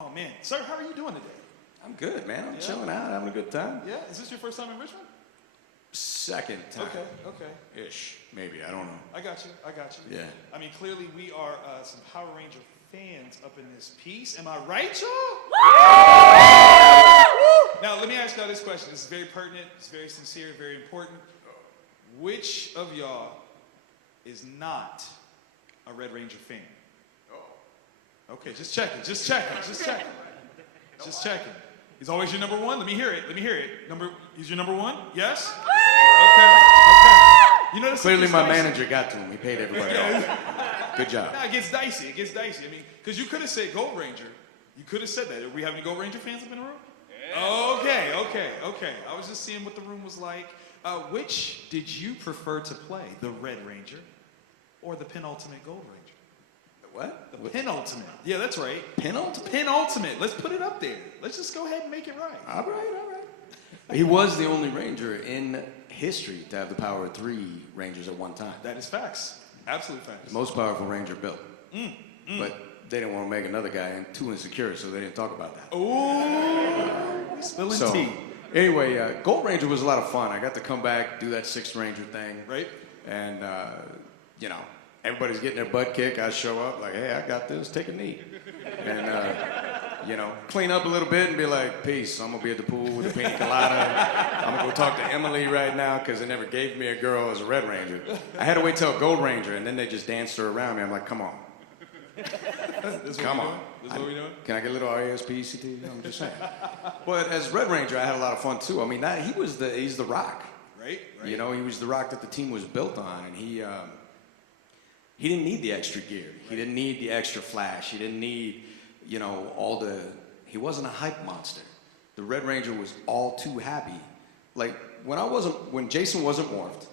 Oh man, sir, how are you doing today? I'm good, man. I'm chilling out, having a good time. Yeah, is this your first time in Richmond? Second time. Okay. Ish, maybe. I don't know. I got you. Yeah. I mean, clearly we are some Power Ranger fans up in this piece. Am I right, y'all? Now, let me ask y'all this question. This is very pertinent. It's very sincere, very important. Which of y'all is not a Red Ranger fan? Okay, just checking. Just checking. He's always your number one. Let me hear it. He's your number one? Yes? Okay. You know, clearly my manager got to him. He paid everybody off. Good job. Nah, it gets dicey. I mean, because you could have said Gold Ranger. You could have said that. Do we have any Gold Ranger fans up in the room? Yeah. Okay. I was just seeing what the room was like. Which did you prefer to play? The Red Ranger or the penultimate Gold Ranger? What? The penultimate. Yeah, that's right. Penultimate? Penultimate. Let's put it up there. Let's just go ahead and make it right. All right. He was the only Ranger in history to have the power of 3 Rangers at one time. That is facts. Absolute facts. The most powerful Ranger built. But they didn't want to make another guy too insecure, so they didn't talk about that. Ooh, spilling tea. Anyway, Gold Ranger was a lot of fun. I got to come back, do that 6th Ranger thing. Right. And, everybody's getting their butt kicked. I show up like, hey, I got this, take a knee. And, clean up a little bit and be like, peace, I'm going to be at the pool with a pina colada. I'm going to go talk to Emily right now because they never gave me a girl as a Red Ranger. I had to wait till Gold Ranger, and then they just danced her around me. I'm like, come on. Come on. This is what we doing? Can I get a little R-E-S-P-E-C-T? I'm just saying. But as Red Ranger, I had a lot of fun too. I mean, he's the rock. Right. He was the rock that the team was built on, and he didn't need the extra gear. He didn't need the extra flash. He didn't need, he wasn't a hype monster. The Red Ranger was all too happy. Like, when Jason wasn't morphed,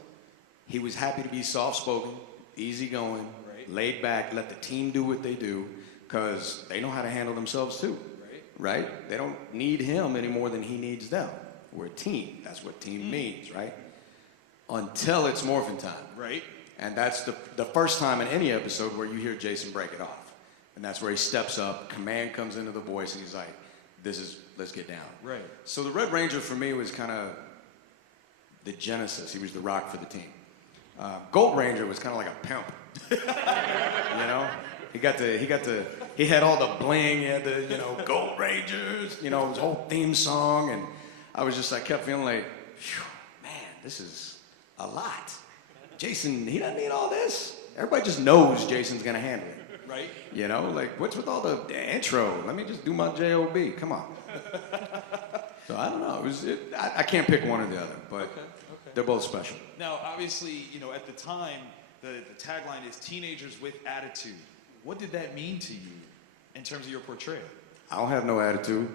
he was happy to be soft-spoken, easygoing, laid back, let the team do what they do, because they know how to handle themselves too. Right? They don't need him any more than he needs them. We're a team. That's what team means, right? Until it's morphin' time. Right. And that's the first time in any episode where you hear Jason break it off. And that's where he steps up, command comes into the voice, and he's like, let's get down. Right. So the Red Ranger for me was kind of the genesis. He was the rock for the team. Gold Ranger was kind of like a pimp. He had all the bling, he had the, Gold Rangers, his whole theme song. And I kept feeling like, man, this is a lot. Jason, he doesn't need all this. Everybody just knows Jason's gonna handle it. Right. What's with all the intro? Let me just do my J.O.B. Come on. So I don't know. I can't pick one or the other, but they're both special. Now, obviously, at the time, the tagline is teenagers with attitude. What did that mean to you in terms of your portrayal? I don't have no attitude.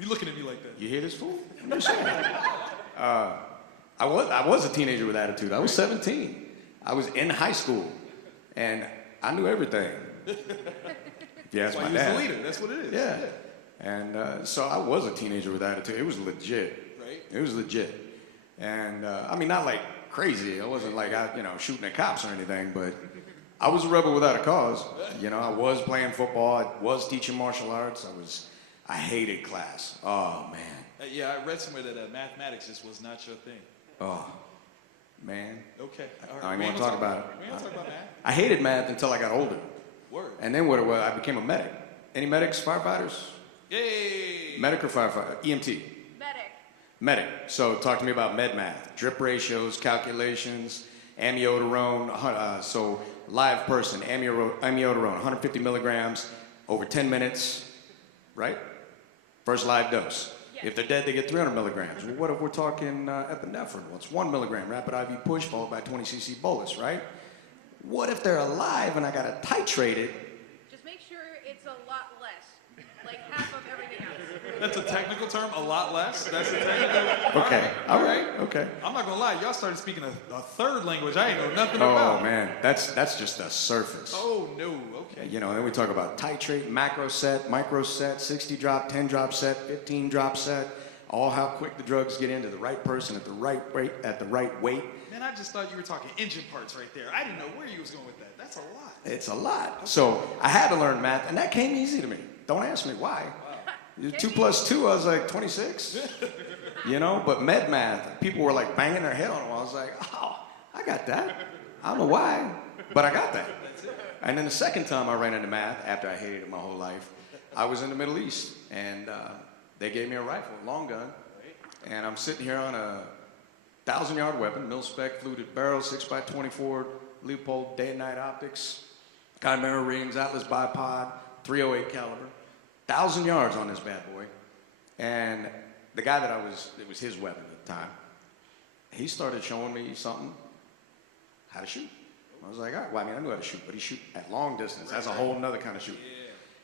You looking at me like that? You hear this fool? I'm just saying. I was a teenager with attitude. I was 17. I was in high school, and I knew everything. If you ask my dad. He was the leader. That's what it is. Yeah. And so I was a teenager with attitude. It was legit. Right. It was legit. And not like crazy. I wasn't like shooting at cops or anything, but I was a rebel without a cause. I was playing football. I was teaching martial arts. I hated class. Oh man. Yeah, I read somewhere that mathematics just was not your thing. Oh, man. Okay. All right. I don't want to talk about it. We don't talk about math. I hated math until I got older. Word. And then what it was, I became a medic. Any medics, firefighters? Yay! Medic or firefighter? EMT? Medic. So talk to me about med math. Drip ratios, calculations, amiodarone. So live person, amiodarone, 150 milligrams over 10 minutes, right? First live dose. If they're dead, they get 300 milligrams. Well, what if we're talking epinephrine? Well, it's 1 milligram, rapid IV push followed by 20 cc bolus, right? What if they're alive and I gotta titrate it? Just make sure it's a lot less, like half of everything else. That's a technical term, a lot less. That's a technical. Okay, all right, okay. I'm not gonna lie, y'all started speaking a third language I ain't know nothing about. Oh man, that's just the surface. Oh no, okay. Then we talk about titrate, macro set, micro set, 60 drop, 10 drop set, 15 drop set, all how quick the drugs get into the right person at the right rate, at the right weight. Man, I just thought you were talking engine parts right there. I didn't know where you was going with that. That's a lot. It's a lot. So I had to learn math, and that came easy to me. Don't ask me why. 2 plus 2, I was like 26. You know, but med math, people were like banging their head on it. I was like, oh, I got that. I don't know why, but I got that. And then the second time I ran into math, after I hated it my whole life, I was in the Middle East, and they gave me a rifle, a long gun, and I'm sitting here on a 1,000-yard weapon, mil-spec, fluted barrel, 6x24, Leupold day and night optics, Chimera rings, Atlas bipod, 308 caliber, 1,000 yards on this bad boy. And the guy that it was his weapon at the time, he started showing me something, how to shoot. I was like, all right, well, I mean, I knew how to shoot, but he shoot at long distance. That's a whole nother kind of shoot. Yeah.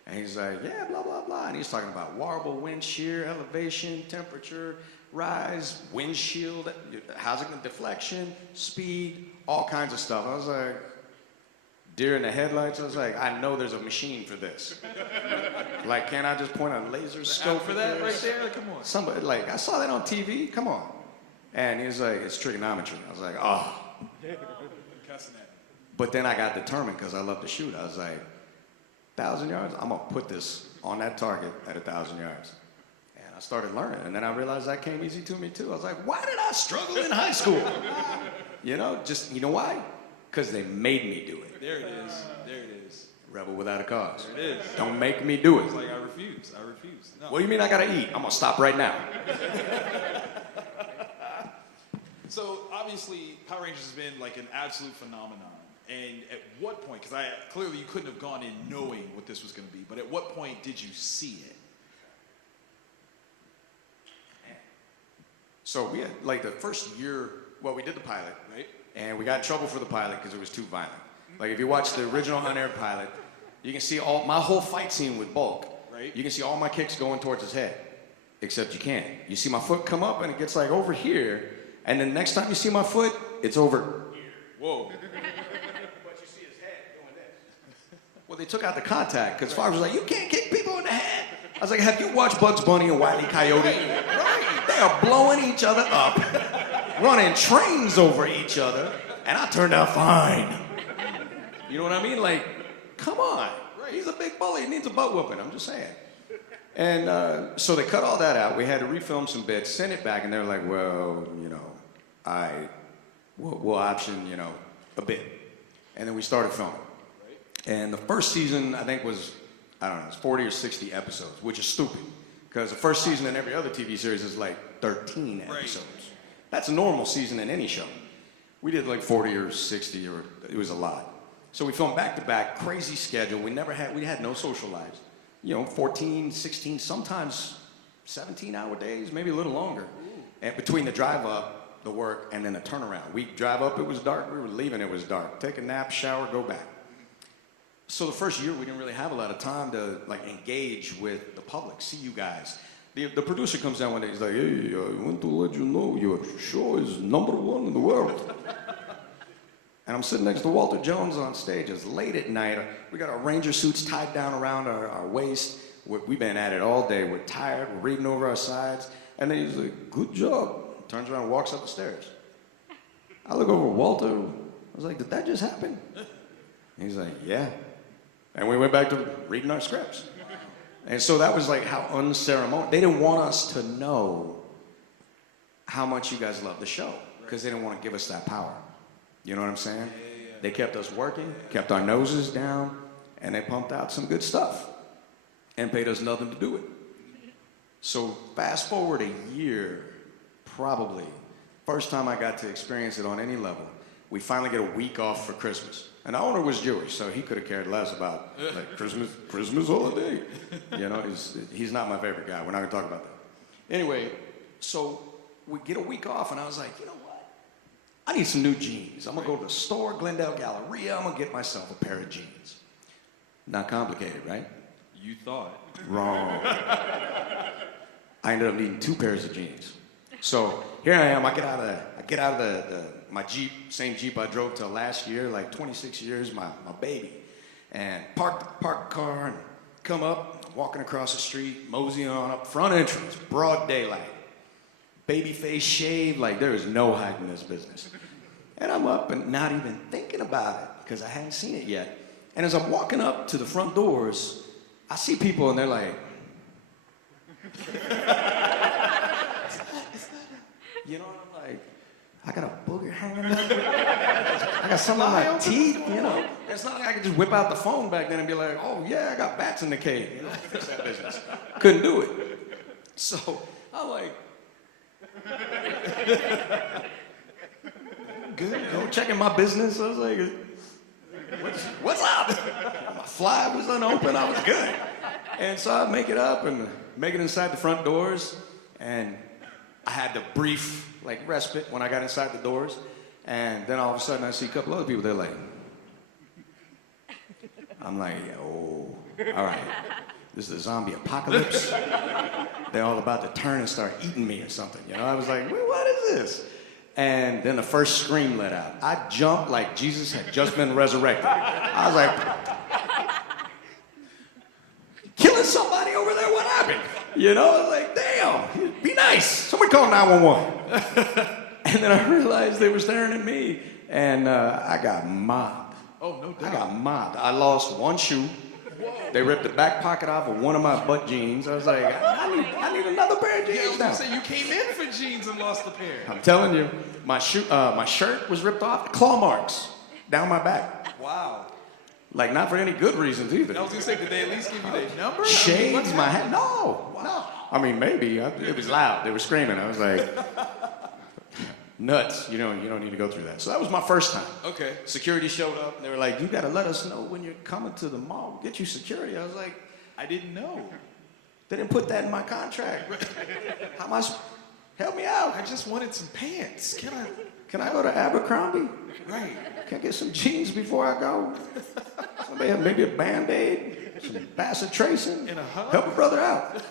And he's like, yeah, blah, blah, blah. And he's talking about warble, wind shear, elevation, temperature, rise, windshield, housing and deflection, speed, all kinds of stuff. I was like, deer in the headlights. I was like, I know there's a machine for this. Like, can't I just point a laser scope for that right there? Come on. Somebody, like, I saw that on TV. Come on. And he was like, it's trigonometry. I was like, oh. Cussing at me. But then I got determined because I love to shoot. I was like, 1,000 yards? I'm going to put this on that target at 1,000 yards. And I started learning. And then I realized that came easy to me, too. I was like, why did I struggle in high school? You know, just, you know why? Because they made me do it. There it is. There it is. Rebel without a cause. There it is. Don't make me do it. It's like, I refuse. I refuse. No. What do you mean I got to eat? I'm going to stop right now. So, obviously, Power Rangers has been like an absolute phenomenon. And at what point, because clearly you couldn't have gone in knowing what this was going to be, but at what point did you see it? So we had, like, the first year, well, we did the pilot, right? And we got in trouble for the pilot because it was too violent. Like, if you watch the original unaired pilot, you can see my whole fight scene with Bulk. Right. You can see all my kicks going towards his head, except you can't. You see my foot come up and it gets like over here, and then next time you see my foot, it's over here. Whoa. But you see his head going this. Well, they took out the contact because Fox was like, you can't kick people in the head. I was like, have you watched Bugs Bunny and Wile E. Coyote? Right. They are blowing each other up, running trains over each other, and I turned out fine. You know what I mean? Like, come on. Right. He's a big bully. He needs a butt whooping. I'm just saying. And so they cut all that out. We had to refilm some bits, send it back, and they're like, well, you know, we'll option, you know, a bit. And then we started filming. Right. And the first season, I think, was, I don't know, it's 40 or 60 episodes, which is stupid. Because the first season in every other TV series is like 13 episodes. That's a normal season in any show. We did like 40 or 60, or it was a lot. So we filmed back-to-back, crazy schedule. We had no social lives. You know, 14, 16, sometimes 17-hour days, maybe a little longer. And between the drive up, the work, and then the turnaround. We drive up, it was dark. We were leaving, it was dark. Take a nap, shower, go back. So the first year, we didn't really have a lot of time to like engage with the public, see you guys. The producer comes down one day, he's like, hey, I want to let you know your show is #1 in the world. And I'm sitting next to Walter Jones on stage. It's late at night. We got our ranger suits tied down around our waist. We've been at it all day. We're tired. We're reading over our sides. And then he's like, good job. Turns around and walks up the stairs. I look over at Walter. I was like, did that just happen? And he's like, yeah. And we went back to reading our scripts. And so that was like how unceremonious. They didn't want us to know how much you guys love the show because they didn't want to give us that power. You know what I'm saying? Yeah. They kept us working, kept our noses down, and they pumped out some good stuff and paid us nothing to do it. So fast forward a year, probably, first time I got to experience it on any level, we finally get a week off for Christmas. And the owner was Jewish, so he could have cared less about like Christmas holiday. You know, he's not my favorite guy. We're not gonna talk about that. Anyway, so we get a week off, and I was like, you know what? I need some new jeans. I'm gonna go to the store, Glendale Galleria. I'm gonna get myself a pair of jeans. Not complicated, right? You thought. Wrong. I ended up needing 2 pairs of jeans. So here I am. I get out of my Jeep, same Jeep I drove till last year, like 26 years, my baby, and park the car and come up, walking across the street, moseying on up front entrance, broad daylight. baby face shave, like there is no hiding this business. And I'm up and not even thinking about it because I hadn't seen it yet. And as I'm walking up to the front doors, I see people and they're like, you know, I'm like, I got a booger hanging up. I got something in my teeth, you know. It's not like I could just whip out the phone back then and be like, oh yeah, I got bats in the cave. You know, fix that business. Couldn't do it. So I'm like, good, you know, checking my business. I was like, what's up? My fly was unopened, I was good. And so I make it up and make it inside the front doors. And I had the brief, like, respite when I got inside the doors. And then all of a sudden I see a couple other people, they're like, I'm like, oh, all right. This is a zombie apocalypse. They're all about to turn and start eating me or something. You know, I was like, wait, what is this? And then the first scream let out. I jumped like Jesus had just been resurrected. I was like, killing somebody over there, what happened? You know, I was like, damn, be nice. Somebody call 911. And then I realized they were staring at me, and I got mobbed. Oh, no doubt. I got mobbed. I lost one shoe. Whoa. They ripped the back pocket off of one of my butt jeans. I was like, I need another pair of jeans Yeah, I was now. gonna say, you came in for jeans and lost a pair. I'm telling you, my shirt was ripped off, claw marks down my back. Wow. Like, not for any good reasons either. I was gonna say, did they at least give you their number? Shades, my hat. No, no. I mean, maybe. It was loud. They were screaming. I was like, nuts. You don't need to go through that. So that was my first time. Okay. Security showed up. And they were like, you got to let us know when you're coming to the mall. We'll get you security. I was like, I didn't know. they didn't put that in my contract. How am I help me out? I just wanted some pants. Can I go to Abercrombie? Right. Can I get some jeans before I go? Somebody have maybe a Band-Aid, some Bacitracin. And a hug? Help a brother out.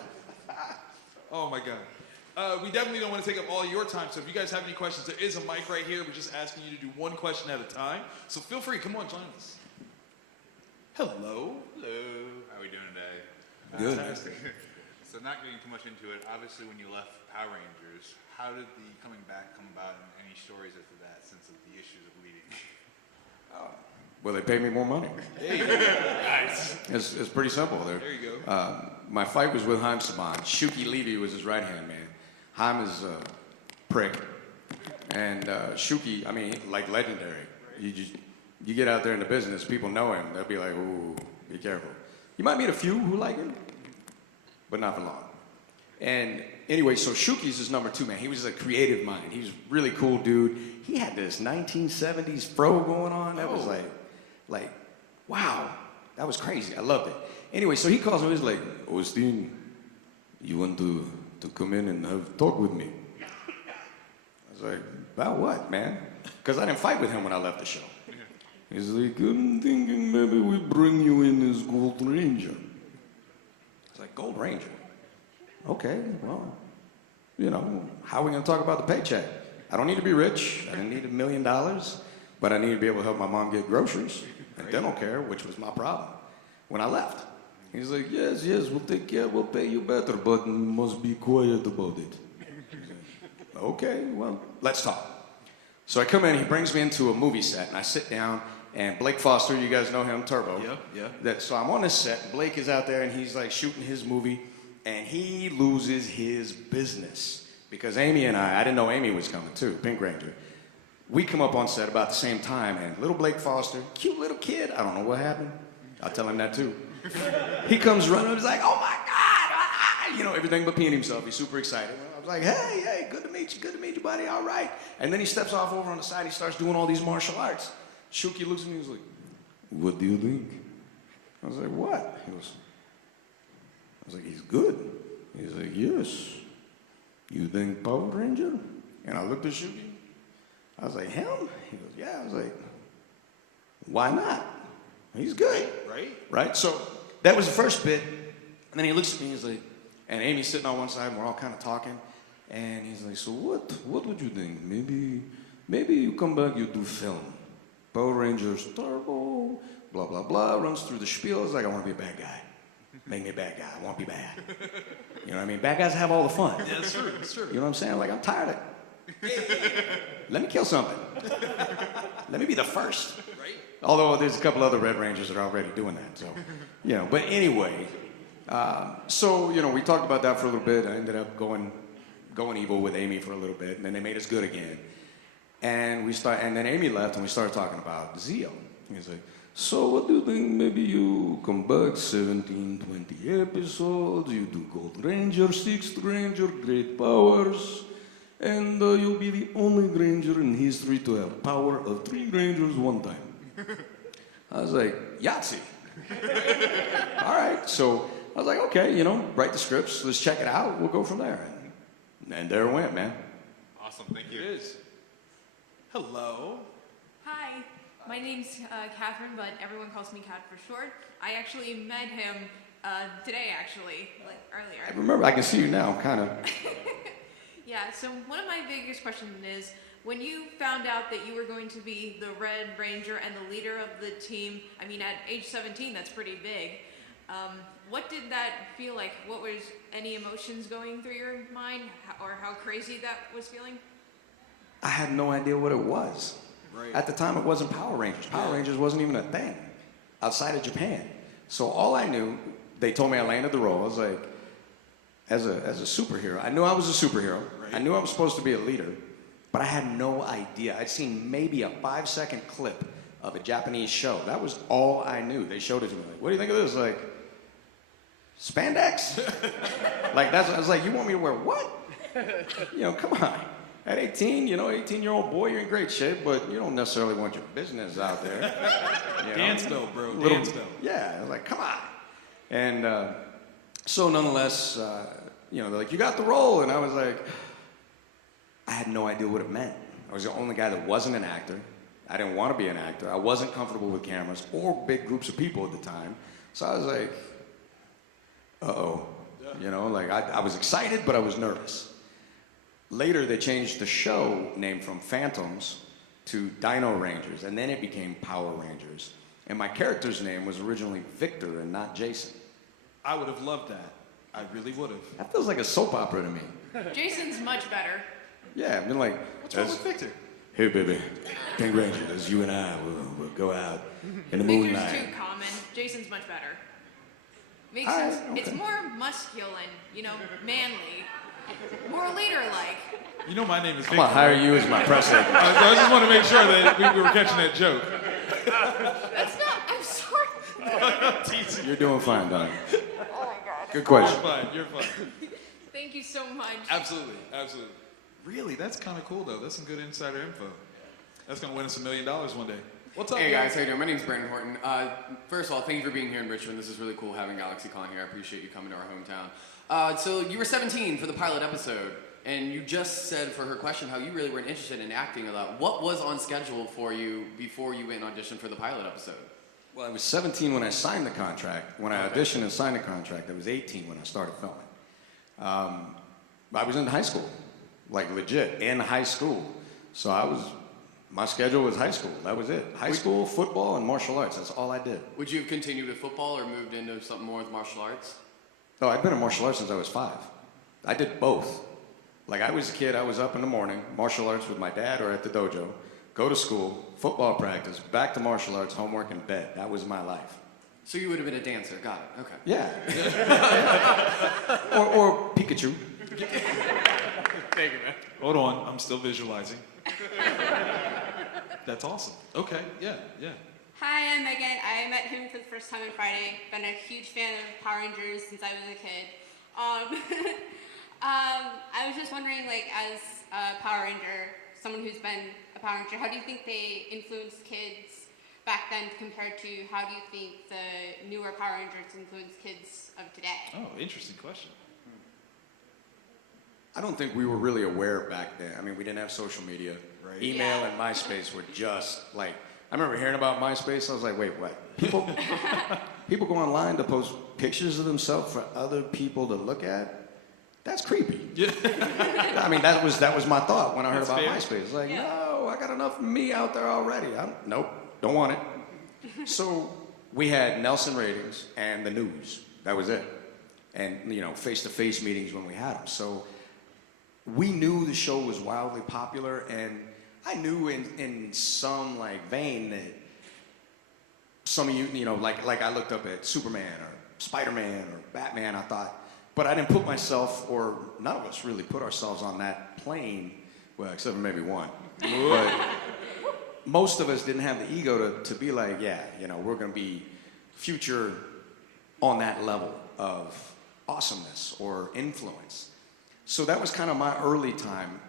Oh my God. We definitely don't want to take up all your time, so if you guys have any questions, there is a mic right here. We're just asking you to do one question at a time. So feel free, come on, join us. Hello. Hello. How are we doing today? Good. Fantastic. So not getting too much into it, obviously when you left Power Rangers, how did the coming back come about and any stories after that since of the issues of leading? Well, they paid me more money. Hey, nice. It's pretty simple. There you go. My fight was with Haim Saban. Shuki Levy was his right-hand man. Haim is a prick. And Shuki, I mean, like legendary. You get out there in the business, people know him. They'll be like, ooh, be careful. You might meet a few who like him, but not for long. And anyway, so Shuki's his number 2 man. He was a creative mind. He was a really cool dude. He had this 1970s fro going on. That was like, wow, that was crazy. I loved it. Anyway, so he calls me. He's like, Austin, you want to come in and have a talk with me? I was like, about what, man? Because I didn't fight with him when I left the show. He's like, I'm thinking maybe we bring you in as Gold Ranger. I was like, Gold Ranger? Okay, well, you know, how are we going to talk about the paycheck? I don't need to be rich. I didn't need $1 million, but I need to be able to help my mom get groceries and dental care, which was my problem when I left. He's like, yes, we'll take care, we'll pay you better, but you must be quiet about it. Like, okay, well, let's talk. So I come in, he brings me into a movie set, and I sit down, and Blake Foster, you guys know him, Turbo. Yeah. So I'm on this set, Blake is out there, and he's like shooting his movie, and he loses his business. Because Amy and I didn't know Amy was coming too, Pink Ranger. We come up on set about the same time, and little Blake Foster, cute little kid, I don't know what happened. I'll tell him that too. He comes running, he's like, oh my God, you know, everything but peeing himself. He's super excited. I was like, hey, good to meet you, buddy, all right. And then he steps off over on the side, he starts doing all these martial arts. Shuki looks at me, he's like, what do you think? I was like, what? I was like, he's good. He's like, yes. You think Power Ranger? And I looked at Shuki. I was like, him? He goes, yeah. I was like, why not? He's good. Right? So that was the first bit. And then he looks at me, he's like, and Amy's sitting on one side, and we're all kind of talking. And he's like, so what would you think? Maybe you come back, you do film. Power Rangers Turbo, blah, blah, blah, runs through the spiel. I was like, I want to be a bad guy. Make me a bad guy. I want to be bad. You know what I mean? Bad guys have all the fun. Yeah, that's true. That's true. You know what I'm saying? Like, I'm tired of it. Let me kill something. Let me be the first. Right? Although there's a couple other Red Rangers that are already doing that. So, you know, but anyway. So, you know, we talked about that for a little bit. I ended up going evil with Amy for a little bit, and then they made us good again. And then Amy left, and we started talking about Zio. He's like, so what do you think? Maybe you come back 17, 20 episodes, you do Gold Ranger, Sixth Ranger, great powers, and you'll be the only Ranger in history to have power of 3 Rangers one time. I was like, Yahtzee. All right, so I was like, okay, you know, write the scripts, let's check it out, we'll go from there. And there it went, man. Awesome, thank you. It is. Hello. Hi, my name's Catherine, but everyone calls me Cat for short. I actually met him today, like earlier. I remember, I can see you now, kind of. Yeah, so one of my biggest questions is, when you found out that you were going to be the Red Ranger and the leader of the team, I mean, at age 17, that's pretty big. What did that feel like? What was any emotions going through your mind, or how crazy that was feeling? I had no idea what it was. Right. At the time, it wasn't Power Rangers. Power Rangers wasn't even a thing outside of Japan. So all I knew, they told me I landed the role. I was like, as a superhero, I knew I was a superhero. Right. I knew I was supposed to be a leader, but I had no idea. I'd seen maybe a 5-second clip of a Japanese show. That was all I knew. They showed it to me. Like, what do you think of this? Like, spandex? Like, I was like, you want me to wear what? You know, come on. At 18, you know, 18-year-old boy, you're in great shape, but you don't necessarily want your business out there. You know? Dance belt, bro. Little- Dance belt. Yeah, I was like, come on. And so nonetheless, you know, they're like, you got the role. And I was like, I had no idea what it meant. I was the only guy that wasn't an actor. I didn't want to be an actor. I wasn't comfortable with cameras or big groups of people at the time. So I was like, uh-oh. You know, like I was excited, but I was nervous. Later, they changed the show name from Phantoms to Dino Rangers, and then it became Power Rangers. And my character's name was originally Victor and not Jason. I would have loved that. I really would have. That feels like a soap opera to me. Jason's much better. Yeah, I mean, like, What's wrong with Victor? hey, baby, Pink Rangers, you and I will go out in the Victor's moonlight. too common. Jason's much better. Makes All right, sense. okay. It's more muscular, you know, manly, more leader-like. You know my name is Victor. I'm gonna hire you as my press secretary. I just want to make sure that we were catching that joke. That's not. I'm sorry. Teasing. You're doing fine, Don. Oh my god. Good You're question. fine. You're fine. Thank you so much. Absolutely. Absolutely. Really, that's kind of cool, though. That's some good insider info. That's going to win us $1 million one day. What's up, Hey man? guys, how you doing? My name's Brandon Horton. First of all, thank you for being here in Richmond. This is really cool having GalaxyCon here. I appreciate you coming to our hometown. So you were 17 for the pilot episode, and you just said for her question how you really weren't interested in acting a lot. What was on schedule for you before you went and auditioned for the pilot episode? Well, I was 17 when I signed the contract. When I auditioned and signed the contract, I was 18 when I started filming. I was in high school, like legit, in high school. So my schedule was high school. That was it. High school, football, and martial arts. That's all I did. Would you have continued with football or moved into something more with martial arts? Oh, I've been in martial arts since I was 5. I did both. Like, I was a kid, I was up in the morning, martial arts with my dad or at the dojo, go to school, football practice, back to martial arts, homework, and bed. That was my life. So you would have been a dancer. Got it. Okay. Yeah. or Pikachu. Thank you, man. Hold on. I'm still visualizing. That's awesome. Okay. Yeah. Yeah. Hi, I'm Megan. I met him for the first time on Friday. Been a huge fan of Power Rangers since I was a kid. I was just wondering, like, as a Power Ranger, someone who's been a Power Ranger, how do you think they influenced kids back then compared to how do you think the newer Power Rangers influence kids of today? Oh, interesting question. I don't think we were really aware back then. I mean, we didn't have social media. Right. Email Yeah. and MySpace were just like, I remember hearing about MySpace. I was like, wait, what? People go online to post pictures of themselves for other people to look at? That's creepy. Yeah. I mean, that was my thought when I heard That's about fair. MySpace. It's like, Yeah. no, I got enough of me out there already. Nope, don't want it. So we had Nelson Ratings and the news That was it. And, you know, face-to-face meetings when we had them. So we knew the show was wildly popular, and I knew in some like vein that some of you, you know, like I looked up at Superman or Spider-Man or Batman, I thought, but I didn't put myself, or none of us really put ourselves on that plane, well, except for maybe one. But most of us didn't have the ego to be like, yeah, you know, we're going to be future on that level of awesomeness or influence. So that was kind of my early time.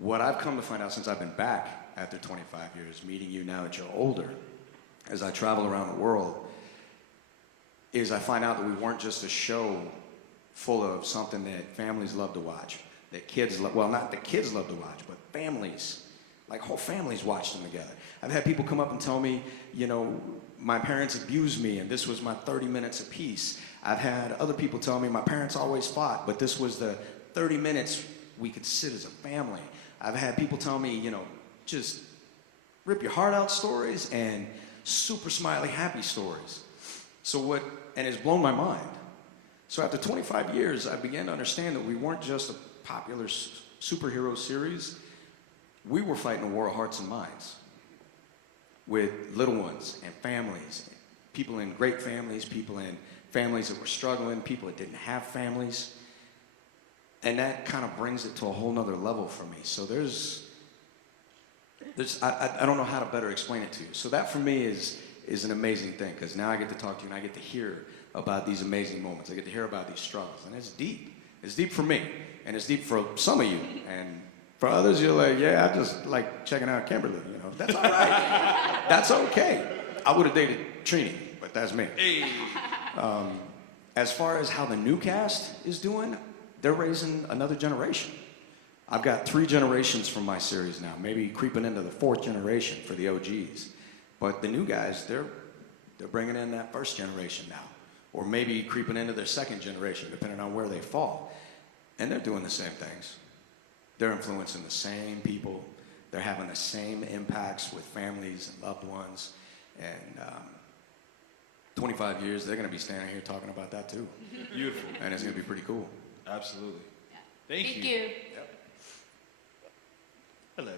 What I've come to find out since I've been back after 25 years, meeting you now that you're older, as I travel around the world, is I find out that we weren't just a show full of something that families love to watch, that kids love, well, not that kids love to watch, but families, like whole families watch them together. I've had people come up and tell me, you know, my parents abused me and this was my 30 minutes apiece. I've had other people tell me my parents always fought, but this was the 30 minutes we could sit as a family. I've had people tell me, you know, just rip your heart out stories and super smiley, happy stories. So and it's blown my mind. So after 25 years, I began to understand that we weren't just a popular superhero series. We were fighting a war of hearts and minds with little ones and families, people in great families, people in families that were struggling, people that didn't have families. And that kind of brings it to a whole nother level for me. So I don't know how to better explain it to you. So that for me is an amazing thing, because now I get to talk to you and I get to hear about these amazing moments. I get to hear about these struggles, and it's deep. It's deep for me, and it's deep for some of you. And for others, you're like, yeah, I just like checking out Kimberly, you know. That's all right. That's okay. I would have dated Trini, but that's me. Hey. As far as how the new cast is doing, they're raising another generation. I've got 3 generations from my series now, maybe creeping into the 4th generation for the OGs. But the new guys, they're bringing in that 1st generation now, or maybe creeping into their 2nd generation, depending on where they fall. And they're doing the same things. They're influencing the same people. They're having the same impacts with families and loved ones. And 25 years, they're going to be standing here talking about that too. Beautiful. And it's going to be pretty cool. Absolutely. Yeah. Thank you. Yep. Hello.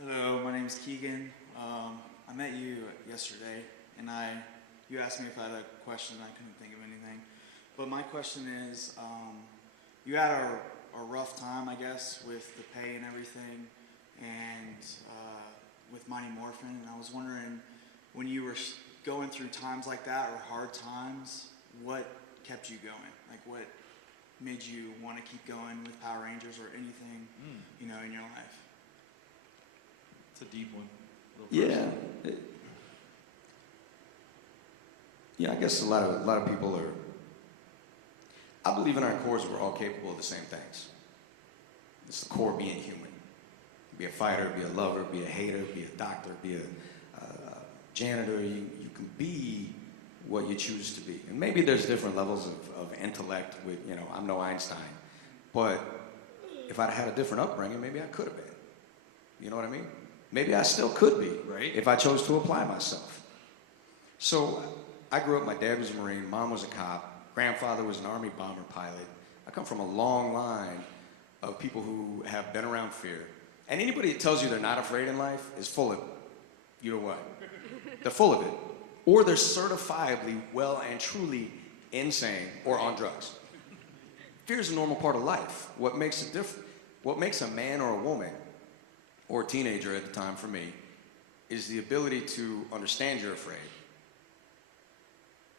Hello, my name is Keegan. I met you yesterday, and you asked me if I had a question, and I couldn't think of anything. But my question is, you had a rough time, I guess, with the pay and everything, and with Mighty Morphin, and I was wondering, when you were going through times like that, or hard times, what kept you going? Like, what made you want to keep going with Power Rangers or anything, you know, in your life? It's a deep one. Yeah. Yeah, I guess a lot of people are. I believe in our cores we're all capable of the same things. It's the core of being human. Be a fighter, be a lover, be a hater, be a doctor, be a janitor. You can be what you choose to be. And maybe there's different levels of intellect with, you know, I'm no Einstein. But if I'd had a different upbringing, maybe I could have been. You know what I mean? Maybe I still could be, right, if I chose to apply myself. So I grew up, my dad was a Marine, mom was a cop, grandfather was an Army bomber pilot. I come from a long line of people who have been around fear. And anybody that tells you they're not afraid in life is full of, you know what? They're full of it. Or they're certifiably well and truly insane or on drugs. Fear is a normal part of life. What makes it different, what makes a man or a woman, or a teenager at the time for me, is the ability to understand you're afraid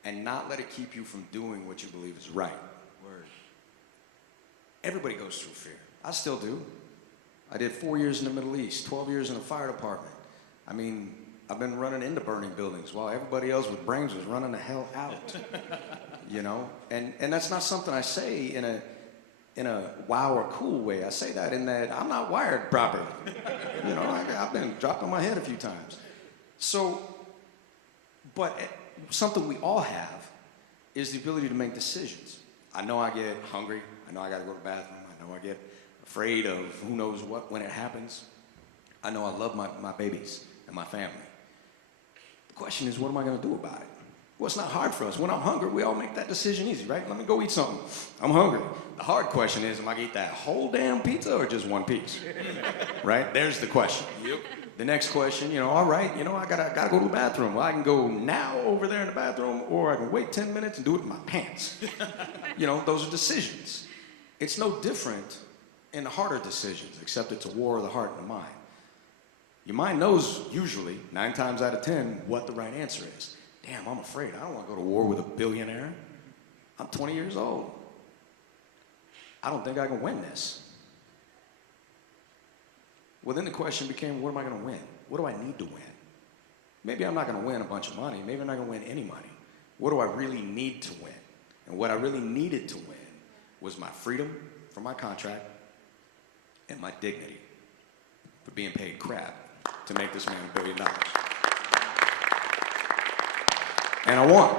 and not let it keep you from doing what you believe is right. Word. Everybody goes through fear. I still do. I did 4 years in the Middle East, 12 years in the fire department. I mean, I've been running into burning buildings while everybody else with brains was running the hell out. You know? And that's not something I say in a wow or cool way. I say that in that I'm not wired properly. You know, I've been dropped on my head a few times. So, but something we all have is the ability to make decisions. I know I get hungry. I know I got to go to the bathroom. I know I get afraid of who knows what when it happens. I know I love my babies and my family. The question is, what am I going to do about it? Well, it's not hard for us. When I'm hungry, we all make that decision easy, right? Let me go eat something. I'm hungry. The hard question is, am I going to eat that whole damn pizza or just one piece? Right? There's the question. Yep. The next question, all right, I gotta go to the bathroom. Well, I can go now over there in the bathroom, or I can wait 10 minutes and do it in my pants. Those are decisions. It's no different in the harder decisions, except it's a war of the heart and the mind. Your mind knows, usually, 9 times out of 10, what the right answer is. Damn, I'm afraid. I don't want to go to war with a billionaire. I'm 20 years old. I don't think I can win this. Well, then the question became, what am I going to win? What do I need to win? Maybe I'm not going to win a bunch of money. Maybe I'm not going to win any money. What do I really need to win? And what I really needed to win was my freedom from my contract and my dignity for being paid crap to make this man $1 billion. And I won.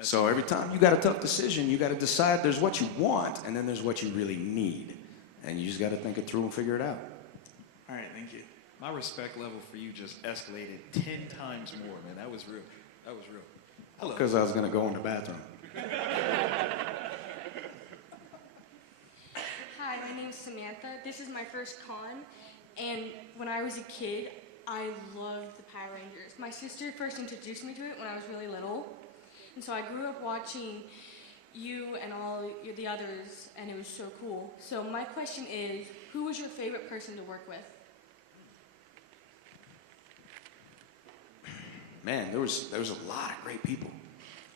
So every time you got a tough decision, you got to decide there's what you want and then there's what you really need. And you just got to think it through and figure it out. All right, thank you. My respect level for you just escalated 10 times more, man. That was real. That was real. Hello. Because I was going to go in the bathroom. Hi, my name is Samantha. This is my first con, and when I was a kid, I loved the Power Rangers. My sister first introduced me to it when I was really little, and so I grew up watching you and all the others, and it was so cool. So my question is, who was your favorite person to work with? Man, there was a lot of great people.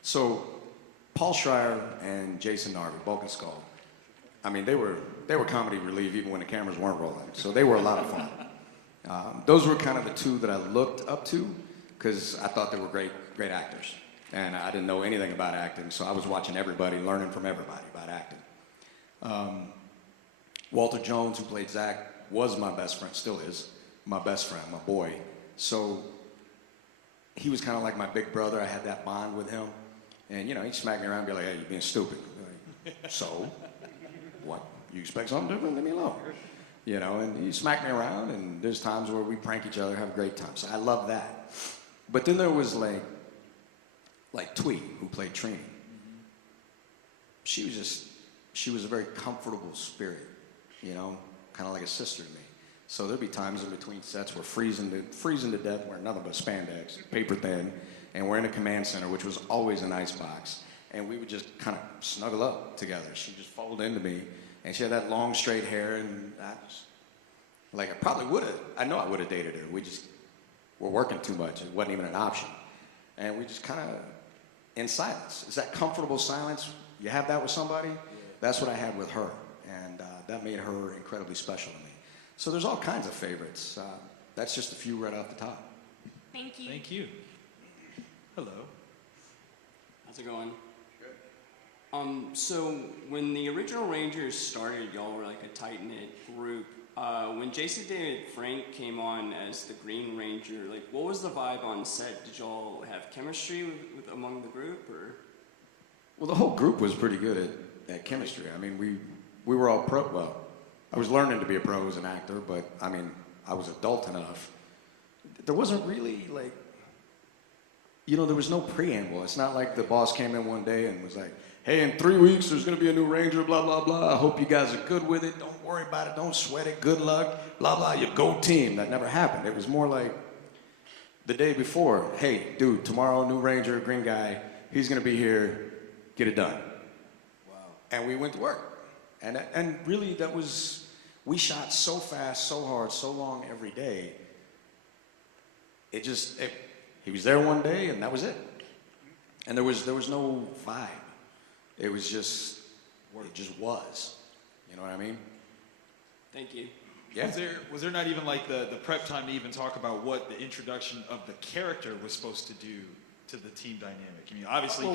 So Paul Schreier and Jason Narvi, Bulk and Skull, I mean, they were comedy relief even when the cameras weren't rolling. So they were a lot of fun. Those were kind of the two that I looked up to because I thought they were great actors. And I didn't know anything about acting, so I was watching everybody, learning from everybody about acting. Walter Jones, who played Zach, was my best friend, still is my best friend, my boy. So he was kind of like my big brother. I had that bond with him. And, he'd smack me around and be like, hey, you're being stupid. Like, so? What? You expect something different? Leave me alone. And he'd smack me around, and there's times where we prank each other, have a great time. So I love that. But then there was like Twee, who played Trini. She was a very comfortable spirit, kind of like a sister to me. So there'd be times in between sets we're freezing to death, we're nothing but spandex, paper thin, and we're in a command center, which was always an ice box. And we would just kind of snuggle up together. She'd just fold into me, and she had that long, straight hair, and I probably would have, I know I would have dated her. We just were working too much. It wasn't even an option. And we just kind of, in silence. Is that comfortable silence? You have that with somebody? That's what I had with her. And that made her incredibly special to me. So there's all kinds of favorites. That's just a few right off the top. Thank you. Thank you. Hello. How's it going? Good. So when the original Rangers started, y'all were like a tight-knit group. When Jason David Frank came on as the Green Ranger, what was the vibe on set? Did y'all have chemistry with among the group, or? Well, the whole group was pretty good at chemistry. I mean, we were all pro. Well, I was learning to be a pro as an actor, but I mean, I was adult enough. There wasn't really there was no preamble. It's not like the boss came in one day and was like, hey, in 3 weeks, there's going to be a new Ranger, blah, blah, blah. I hope you guys are good with it. Don't worry about it. Don't sweat it. Good luck, blah, blah. You go team. That never happened. It was more like the day before. Hey, dude, tomorrow, new Ranger, green guy. He's going to be here. Get it done. Wow. And we went to work. And really, we shot so fast, so hard, so long every day. He was there one day, and that was it. And there was no vibe. It just was. You know what I mean? Thank you. Yeah. Was there not even the prep time to even talk about what the introduction of the character was supposed to do to the team dynamic? I mean, obviously. Well,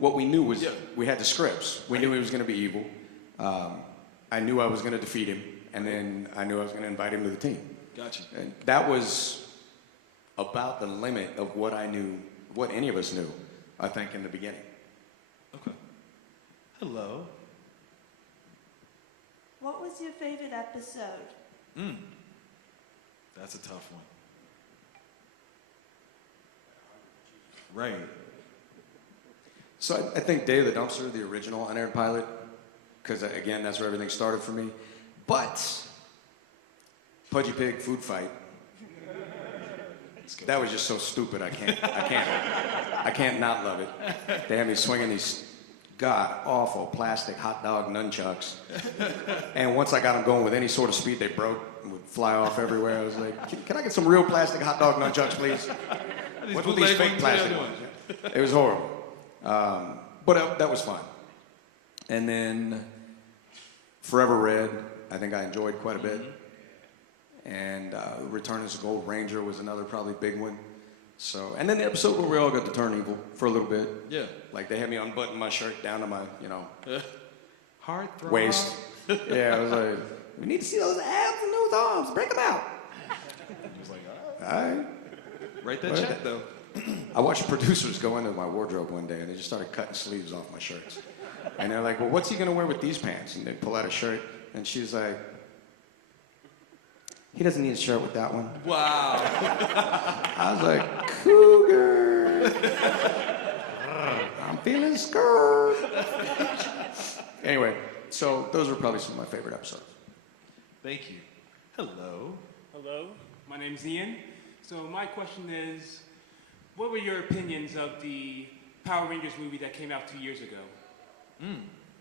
what we knew was we had the scripts. We knew he was going to be evil. I knew I was going to defeat him, and then I knew I was going to invite him to the team. Gotcha. And that was about the limit of what I knew, what any of us knew, I think, in the beginning. Okay. Hello. What was your favorite episode? That's a tough one. Right. So I think Day of the Dumpster, the original unaired pilot, because again, that's where everything started for me. But Pudgy Pig food fight, that was just so stupid. I can't not love it. They had me swinging these god awful plastic hot dog nunchucks, and once I got them going with any sort of speed, they broke and would fly off everywhere. I was like, can I get some real plastic hot dog nunchucks, please? What's with these fake plastic ones? It was horrible. But that was fun. And then Forever Red, I think I enjoyed quite a bit. And Return as a Gold Ranger was another probably big one. So, and then the episode where we all got to turn evil for a little bit. Yeah. Like they had me unbutton my shirt down to my, Heartthrob. waist. Yeah, I was like, we need to see those abs and those arms. Break them out. He was like, All right. write that Well, check though. I watched producers go into my wardrobe one day and they just started cutting sleeves off my shirts. And they're like, well, what's he gonna wear with these pants? And they pull out a shirt and she's like, he doesn't need a shirt with that one. Wow. I was like, cougar. I'm feeling scared. Anyway, so those were probably some of my favorite episodes. Thank you. Hello. Hello, my name's Ian. So my question is, what were your opinions of the Power Rangers movie that came out 2 years ago?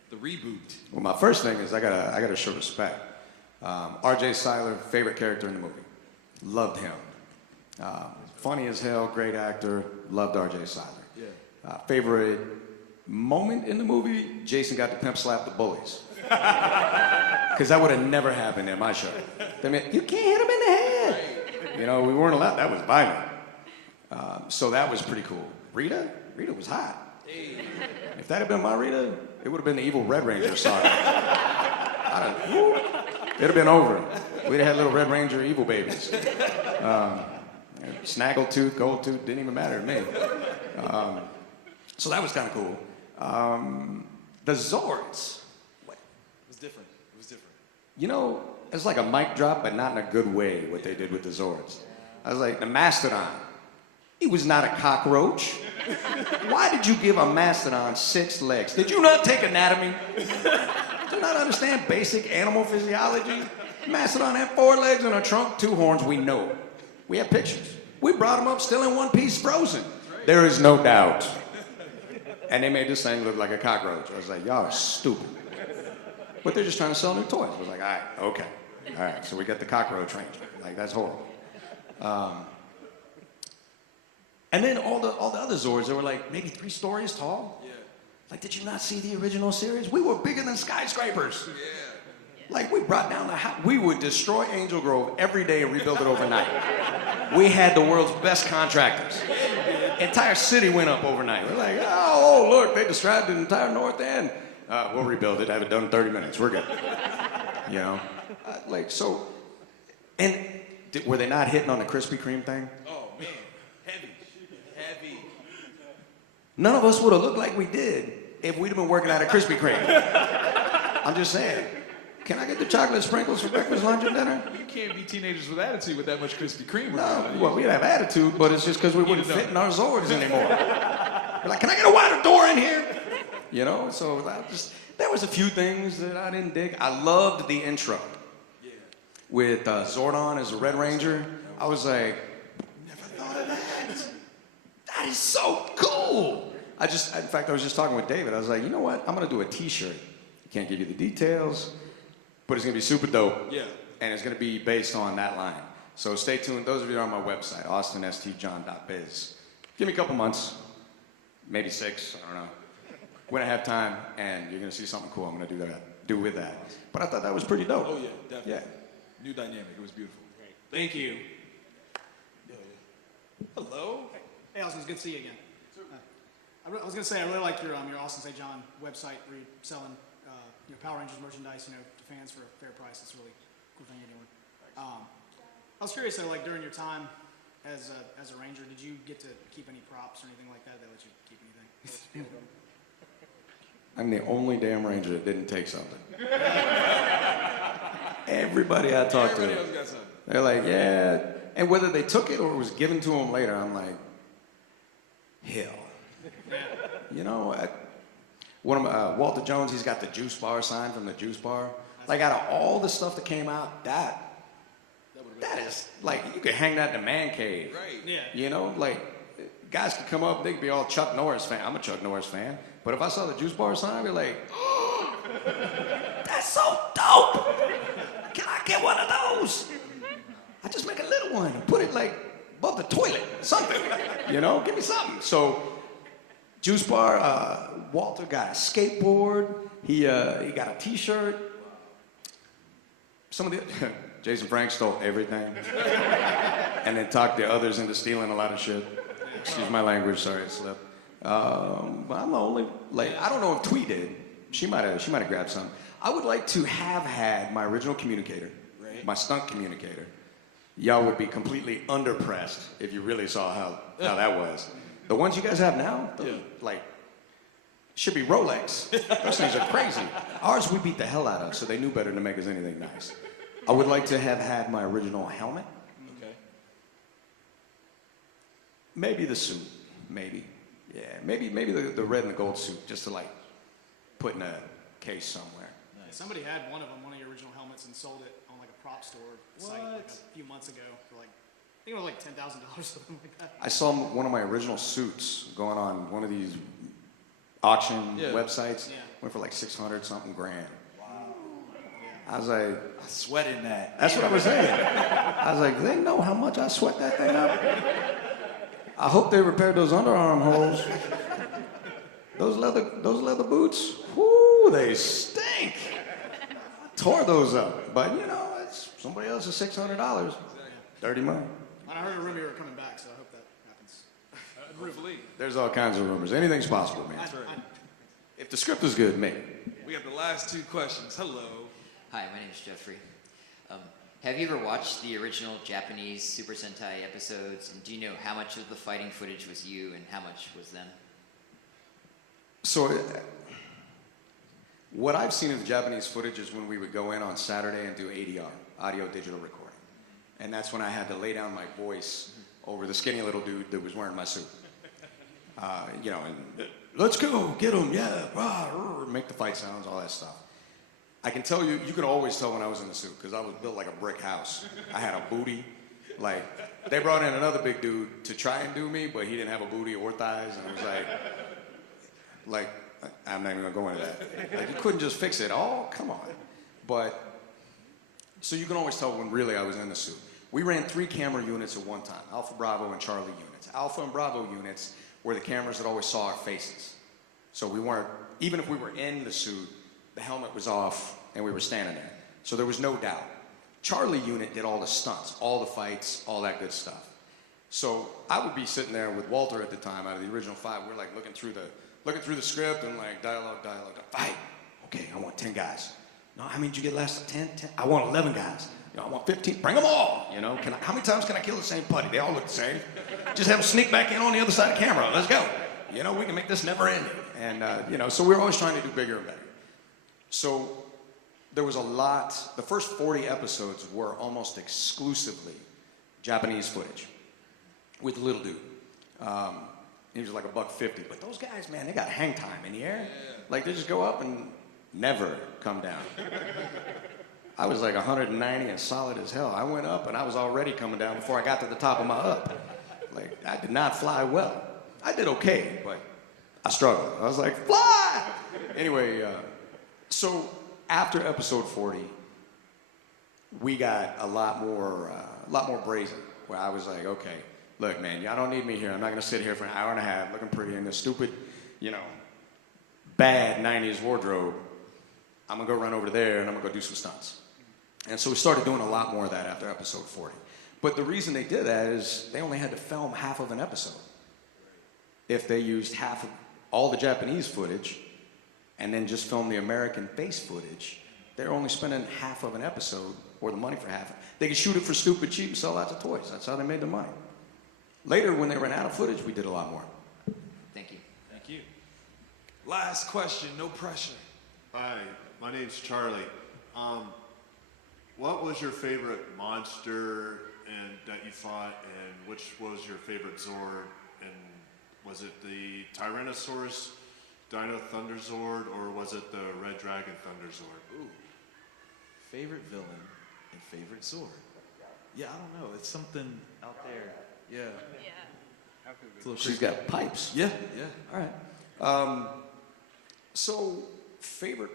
The reboot. Well, my first thing is I gotta show respect. R.J. Seiler, favorite character in the movie. Loved him. Funny as hell, great actor. Loved R.J. Seiler. Yeah. Favorite moment in the movie? Jason got to pimp slap the bullies. Because that would have never happened in my show. They mean, you can't hit him in the head. You know, we weren't allowed. That was violent. So that was pretty cool. Rita was hot. If that had been my Rita, it would have been the evil Red Ranger saga. It'd have been over. We'd have had little Red Ranger evil babies. Snaggletooth, Goldtooth, didn't even matter to me. So that was kind of cool. The Zords. It was different. It was different. You know, it's like a mic drop, but not in a good way, what they did with the Zords. I was like, the Mastodon. He was not a cockroach. Why did you give a Mastodon 6 legs? Did you not take anatomy? Did you not understand basic animal physiology? Mastodon had 4 legs and a trunk, 2 horns, we know. We have pictures. We brought him up still in one piece, frozen. There is no doubt. And they made this thing look like a cockroach. I was like, y'all are stupid. But they're just trying to sell new toys. I was like, all right, okay. All right, so we got the cockroach ranger. Like, that's horrible. And then all the other Zords, they were like maybe 3 stories tall. Yeah. Like, did you not see the original series? We were bigger than skyscrapers. Yeah. Like, we brought down the house. We would destroy Angel Grove every day and rebuild it overnight. We had the world's best contractors. Entire city went up overnight. We're like, oh, look, they described the entire North End. We'll rebuild it. Have it done in 30 minutes. We're good. You know? And were they not hitting on the Krispy Kreme thing? Oh man, heavy. None of us would have looked like we did if we'd have been working at a Krispy Kreme. I'm just saying. Can I get the chocolate sprinkles for breakfast, lunch, and dinner? You can't be teenagers with attitude with that much Krispy Kreme No, around. well, we'd have attitude, but it's just because we wouldn't fit in our Zords anymore. We're like, can I get a wider door in here? You know, so there was a few things that I didn't dig. I loved the intro with Zordon as a Red Ranger. I was like, never thought of that. That is so cool. In fact, I was just talking with David. I was like, you know what? I'm going to do a t-shirt. Can't give you the details, but it's going to be super dope. Yeah. And it's going to be based on that line. So stay tuned. Those of you on my website, austinstjohn.biz. Give me a couple months, maybe 6, I don't know. When I have time, and you're going to see something cool I'm going to do with that. But I thought that was pretty dope. Oh yeah, definitely. Yeah. New dynamic. It was beautiful. Thank you. Hello. Hey, Austin, it's good to see you again. I was going to say, I really like your Austin St. John website where you're selling your Power Rangers merchandise, to fans for a fair price. It's a really cool thing you're doing. I was curious, though, like during your time as a Ranger, did you get to keep any props or anything like that? They let you keep anything? I'm the only damn Ranger that didn't take something. Everybody I talked Everybody to, else got something. they're like, yeah. And whether they took it or it was given to them later, I'm like, hell. You know, one of my, Walter Jones, he's got the juice bar sign from the juice bar. Like, out of all the stuff that came out, that is, like, you could hang that in a man cave. Right. Yeah. You know, like, guys could come up, they could be all Chuck Norris fan. I'm a Chuck Norris fan. But if I saw the juice bar sign, I'd be like, oh, that's so dope. Can I get one of those? I just make a little one and put it, like, above the toilet, something. You know, give me something. So, juice bar, Walter got a skateboard. He got a t-shirt. Some of the, Jason Frank stole everything. And then talked the others into stealing a lot of shit. Excuse my language, sorry, it slipped. But I'm the only, like, I don't know if Twee did. She might have grabbed some. I would like to have had my original communicator, my stunt communicator. Y'all would be completely underpressed if you really saw how that was. The ones you guys have now, like, should be Rolex. Those things are crazy. Ours we beat the hell out of, so they knew better to make us anything nice. I would like to have had my original helmet. Okay. Maybe the suit, maybe. Yeah, maybe the red and the gold suit, just to, like, put in a case somewhere. Nice. Somebody had one of your original helmets and sold it on like a prop store site like a few months ago for like, I think it was like $10,000 or something like that. I saw one of my original suits going on one of these auction websites. Yeah. Went for like 600 something grand. Wow. I was like, I sweat in that. that's what I was saying. I was like, they know how much I sweat that thing up. I hope they repaired those underarm holes. Those leather boots, whoo, they stink. I tore those up, but you know, it's somebody else's $600. Dirty money. And I heard a rumor you were coming back, so I hope that happens. Hopefully. There's all kinds of rumors. Anything's possible, man. If the script is good, maybe. We got the last two questions. Hello. Hi, my name is Jeffrey. Have you ever watched the original Japanese Super Sentai episodes, and do you know how much of the fighting footage was you and how much was them? So, what I've seen of the Japanese footage is when we would go in on Saturday and do ADR, audio digital recording. And that's when I had to lay down my voice over the skinny little dude that was wearing my suit. You know, and let's go, get him, yeah, rah, rah, make the fight sounds, all that stuff. I can tell you, you could always tell when I was in the suit because I was built like a brick house. I had a booty. Like, they brought in another big dude to try and do me, but he didn't have a booty or thighs, and it was like, I'm not even gonna go into that. Like, you couldn't just fix it. Oh, come on. But, so you can always tell when really I was in the suit. We ran 3 camera units at one time, Alpha, Bravo, and Charlie units. Alpha and Bravo units were the cameras that always saw our faces. So we weren't, even if we were in the suit, the helmet was off and we were standing there. So there was no doubt. Charlie unit did all the stunts, all the fights, all that good stuff. So I would be sitting there with Walter at the time out of the original 5. We're like looking through the script and like dialogue, fight. Okay, I want 10 guys. No, how many did you get last? 10? I want 11 guys. You know, I want 15. Bring them all. You know, how many times can I kill the same putty? They all look the same. Just have them sneak back in on the other side of the camera. Let's go. You know, we can make this never ending. And, you know, so we're always trying to do bigger and better. So there was a lot. The first 40 episodes were almost exclusively Japanese footage with the little dude. He was like $150. But those guys, man, they got hang time in the air. Like, they just go up and never come down. I was like 190 and solid as hell. I went up and I was already coming down before I got to the top of my up. Like, I did not fly well. I did okay, but I struggled. I was like, fly! Anyway, so after episode 40, we got a lot more brazen, where I was like, okay, look, man, y'all don't need me here. I'm not gonna sit here for an hour and a half looking pretty in this stupid, you know, bad 90s wardrobe. I'm gonna go run over there and I'm gonna go do some stunts. And so we started doing a lot more of that after episode 40. But the reason they did that is they only had to film half of an episode. If they used half of all the Japanese footage and then just filmed the American base footage, they're only spending half of an episode, or the money for half. They could shoot it for stupid cheap and sell lots of toys. That's how they made the money. Later, when they ran out of footage, we did a lot more. Thank you. Thank you. Last question, no pressure. Hi, my name's Charlie. What was your favorite monster that you fought, and which was your favorite Zord, and Was it the Tyrannosaurus Dino Thunderzord, or was it the Red Dragon Thunderzord? Ooh. Favorite villain and favorite sword. Yeah, I don't know. It's something out there. Yeah. It's a little She's crazy. got pipes. Yeah, yeah. All right. So, favorite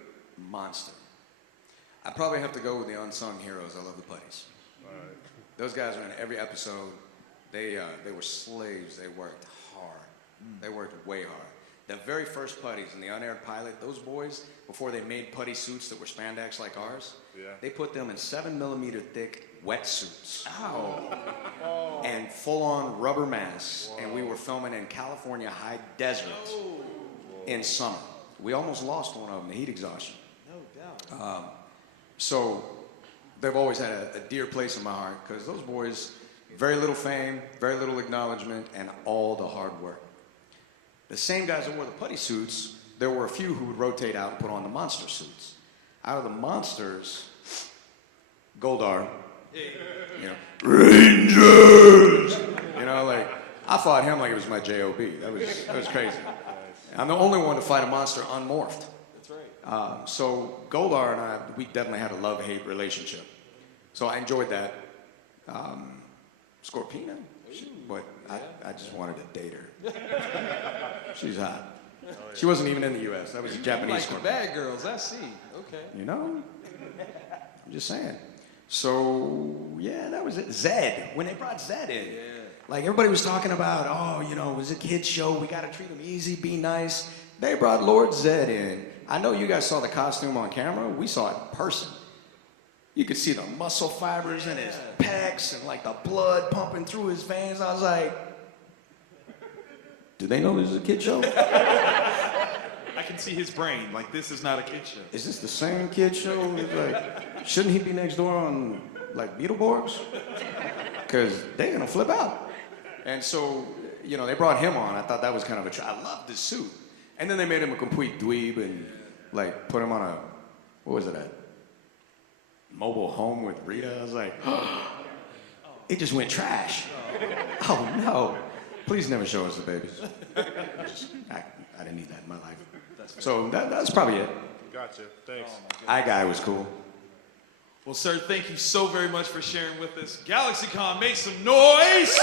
monster. I probably have to go with the unsung heroes. I love the putties. Those guys are in every episode. They were slaves. They worked hard. They worked way hard. The very first putties in the unaired pilot, those boys, before they made putty suits that were spandex like ours, they put them in 7mm thick wetsuits. Ow. And full-on rubber masks. And we were filming in California high deserts in summer. We almost lost one of them to heat exhaustion. No doubt. So they've always had a dear place in my heart because those boys, very little fame, very little acknowledgement, and all the hard work. The same guys that wore the putty suits, there were a few who would rotate out and put on the monster suits. Out of the monsters, Goldar, you know, Rangers! You know, like, I fought him like it was my J.O.B. That was crazy. I'm the only one to fight a monster unmorphed. That's right. So Goldar and I, we definitely had a love-hate relationship. So I enjoyed that. Scorpina, but I just wanted to date her. She's hot. She wasn't even in the U.S. That was a Japanese Like the Scorpina. bad girls, I see. Okay. You know? I'm just saying. So, yeah, that was it. Zed, when they brought Zed in. Yeah. Like, everybody was talking about, oh, you know, it was a kid's show. We got to treat him easy, be nice. They brought Lord Zed in. I know you guys saw the costume on camera. We saw it in person. You could see the muscle fibers in his pecs and, like, the blood pumping through his veins. I was like, do they know this is a kid's show? I can see his brain. Like, this is not a kid show. Is this the same kid show? It's like, shouldn't he be next door on, like, Beetleborgs? Because they're going to flip out. And so, you know, they brought him on. I thought that was kind of a I loved this suit. And then they made him a complete dweeb and, like, put him on a, what was it, a mobile home with Rita? I was like, it just went trash. Oh, no. Please never show us the babies. I didn't need that in my life. So that's probably it. Gotcha. Thanks. Guy was cool. Well, sir, thank you so very much for sharing with us. GalaxyCon, make some noise!